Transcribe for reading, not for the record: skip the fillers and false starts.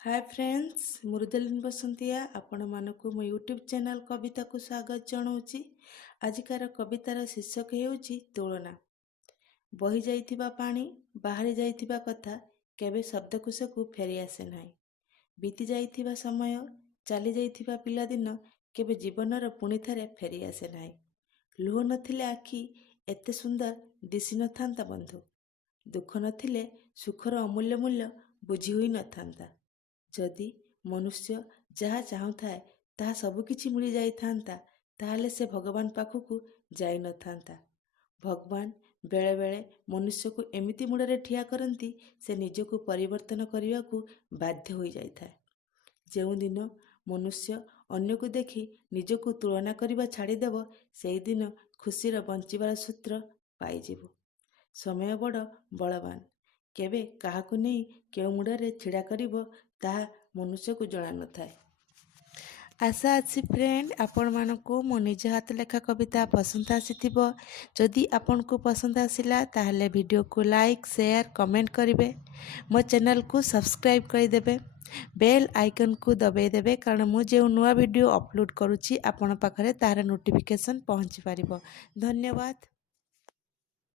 Hi friends मुरुदेलिन बसंतिया आपण मानकु मो YouTube channel कविता को स्वागत जनाऊँगी। आजिकार कवितार शीर्षक हेउची तुलना। बही जाइथिबा पानी बाहरी जाइथिबा कथा केबे शब्दकोश को फेरी आसे नाही। बीती जाइथिबा समय चली जाइथिबा पिलादिन केबे जीवनर पुणी थरे फेरी आसे नाही। लुह नथिले आखि एते सुंदर दिशि नथांता बंधु। दुख नथिले सुखर अमूल्य मूल्य बुझी हुई नथांता। जदि मनुष्य जहाँ चाहूଥାଏ ତାହା ସବୁକିଛି ମିଳିଯାଇଥାନ୍ତା ତାହେଲେ ସେ ଭଗବାନ ପାଖକୁ ଯାଇ ନଥାନ୍ତା। ଭଗବାନ ବେଳେବେଳେ ମନୁଷ୍ୟକୁ ଏମିତି ମୁଡ଼ରେ ଠିଆ କରନ୍ତି ସେ ନିଜକୁ ପରିବର୍ତ୍ତନ କରିବାକୁ ବାଧ୍ୟ ହୋଇଯାଇଥାଏ। ଯେଉଁଦିନ ମନୁଷ୍ୟ ଅନ୍ୟକୁ ଦେଖି ନିଜକୁ ତୁଳନା କରିବା ଛାଡ଼ିଦେବ ସେହିଦିନ ଖୁସିର ବଞ୍ଚିବାର ସୂତ୍ର ପାଇଯିବ। ସମୟ ବଡ଼ ବଳବାନ। କେବେ କାହାକୁ ନେଇ କେଉଁ ମୁଡ଼ରେ ଛିଡ଼ା କରିବ ତାହା ମନୁଷ୍ୟକୁ ଜଣା ନଥାଏ। आशा अच्छी फ्रेंड आपण मानक मो निज हाथ लेखा कविता पसंद आसीथिबो। जदि आपण को पसंद आसिला ताहले वीडियो को लाइक शेयर कमेंट करेंगे। मो चैनल को सब्सक्राइब करदेवे। बेल आइकन को दबाई देवे कारण मु जो नुआ वीडियो अपलोड करुच्ची आपण पाखरे तार नोटिफिकेशन पहुँची पारिबो। धन्यवाद।